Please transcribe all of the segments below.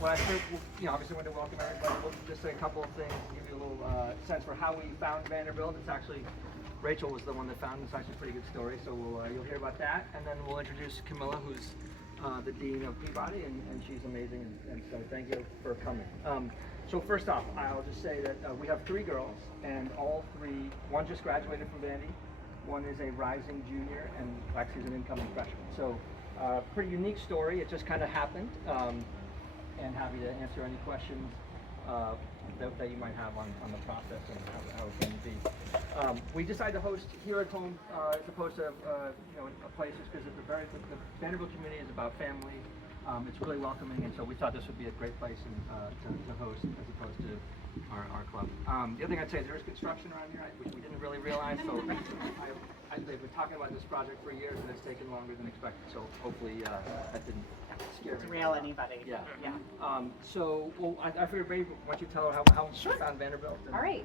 Well, I think, obviously want to welcome everybody. We'll just say a couple of things, give you a little sense for how we found Vanderbilt. It's actually, Rachel was the one that found it. It's actually a pretty good story, so you'll hear about that. And then we'll introduce Camilla, who's the Dean of Peabody, and she's amazing, and so thank you for coming. So first off, I'll just say that we have 3 girls, and all 3, one just graduated from Vandy, one is a rising junior, and Lexi's an incoming freshman. So pretty unique story. It just kind of happened, and happy to answer any questions that you might have on the process and how it came to be. We decided to host here at home as opposed to a place just because the Vanderbilt community is about family. It's really welcoming, and so we thought this would be a great place to host as opposed to our club. The other thing I'd say is there is construction around here, which we didn't really realize, so they've been talking about this project for years, and it's taken longer than expected, so hopefully that didn't scare derail anybody. Yeah. I figured maybe why don't you tell her how you found Vanderbilt. All right.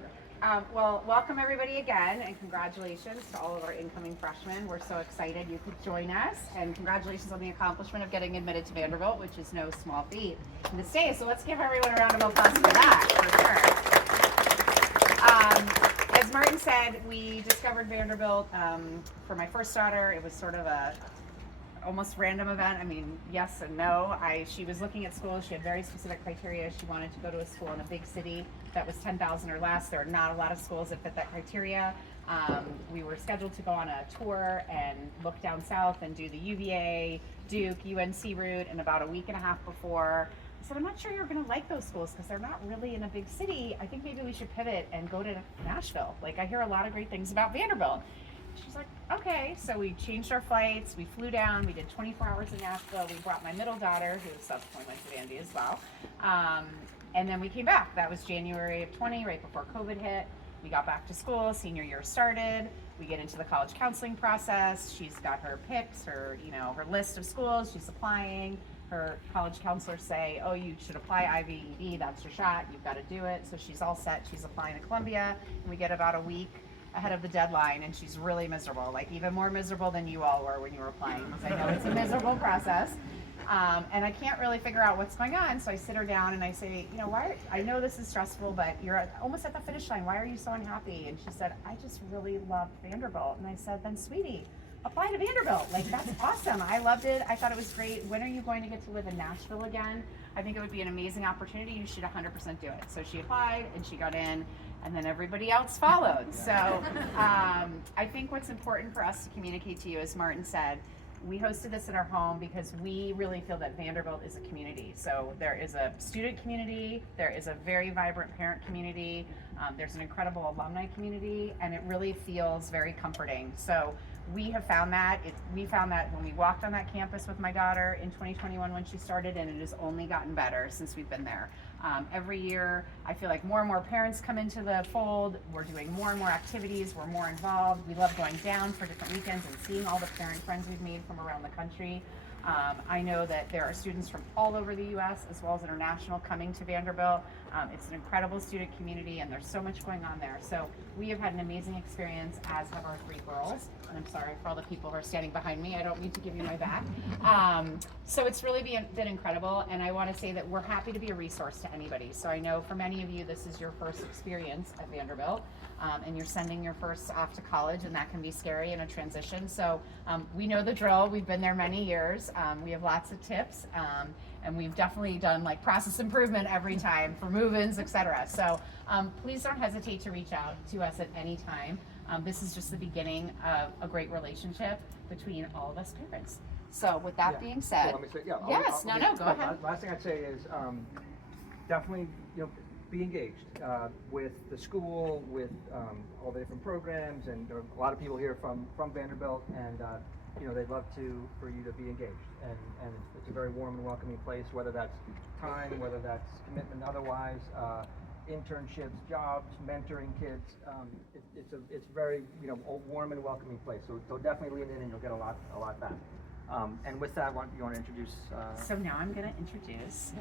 Well, welcome everybody again, and congratulations to all of our incoming freshmen. We're so excited you could join us, and congratulations on the accomplishment of getting admitted to Vanderbilt, which is no small feat in this day. So let's give everyone a round of applause for that, for sure. As Martin said, we discovered Vanderbilt for my first daughter. It was sort of a almost random event. I mean, yes and no. She was looking at schools. She had very specific criteria. She wanted to go to a school in a big city that was 10,000 or less. There are not a lot of schools that fit that criteria. We were scheduled to go on a tour and look down south and do the UVA, Duke, UNC route, and about a week and a half before, I said, I'm not sure you're going to like those schools because they're not really in a big city. I think maybe we should pivot and go to Nashville. Like, I hear a lot of great things about Vanderbilt. She's like, okay. So we changed our flights. We flew down. We did 24 hours in Nashville. We brought my middle daughter, who subsequently went to Vandy as well. And then we came back. That was January of 20, right before COVID hit. We got back to school. Senior year started. We get into the college counseling process. She's got her picks, her list of schools she's applying. Her college counselors say, oh, you should apply IVED. That's your shot. You've got to do it. So she's all set. She's applying to Columbia. And we get about a week ahead of the deadline, and she's really miserable, like even more miserable than you all were when you were applying, because I know it's a miserable process. And I can't really figure out what's going on, so I sit her down and I say, why? I know this is stressful, but you're almost at the finish line. Why are you so unhappy? And she said, I just really love Vanderbilt. And I said, then sweetie, apply to Vanderbilt. Like, that's awesome. I loved it. I thought it was great. When are you going to get to live in Nashville again? I think it would be an amazing opportunity. You should 100% do it. So she applied and she got in, and then everybody else followed. So I think what's important for us to communicate to you, as Martin said, we hosted this in our home because we really feel that Vanderbilt is a community. So there is a student community, there is a very vibrant parent community, there's an incredible alumni community, and it really feels very comforting. So we have found that. We found that when we walked on that campus with my daughter in 2021 when she started, and it has only gotten better since we've been there. Every year, I feel like more and more parents come into the fold. We're doing more and more activities. We're more involved. We love going down for different weekends and seeing all the parent friends we've made from around the country. I know that there are students from all over the U.S. as well as international coming to Vanderbilt. It's an incredible student community, and there's so much going on there. So we have had an amazing experience, as have our 3 girls. And I'm sorry for all the people who are standing behind me. I don't mean to give you my back. So it's really been incredible, and I want to say that we're happy to be a resource to anybody. So I know for many of you, this is your first experience at Vanderbilt, and you're sending your first off to college, and that can be scary in a transition. So we know the drill. We've been there many years. We have lots of tips, and we've definitely done like process improvement every time for move-ins, etc. So please don't hesitate to reach out to us at any time. This is just the beginning of a great relationship between all of us parents. So with that being said, let me say, go ahead. Last thing I'd say is definitely be engaged with the school, with all the different programs, and there are a lot of people here from Vanderbilt, and they'd love for you to be engaged, and it's a very warm and welcoming place, whether that's time, whether that's commitment otherwise, internships, jobs, mentoring kids. It's very a warm and welcoming place, so definitely lean in and you'll get a lot back. And with that, you want to introduce so now I'm going to introduce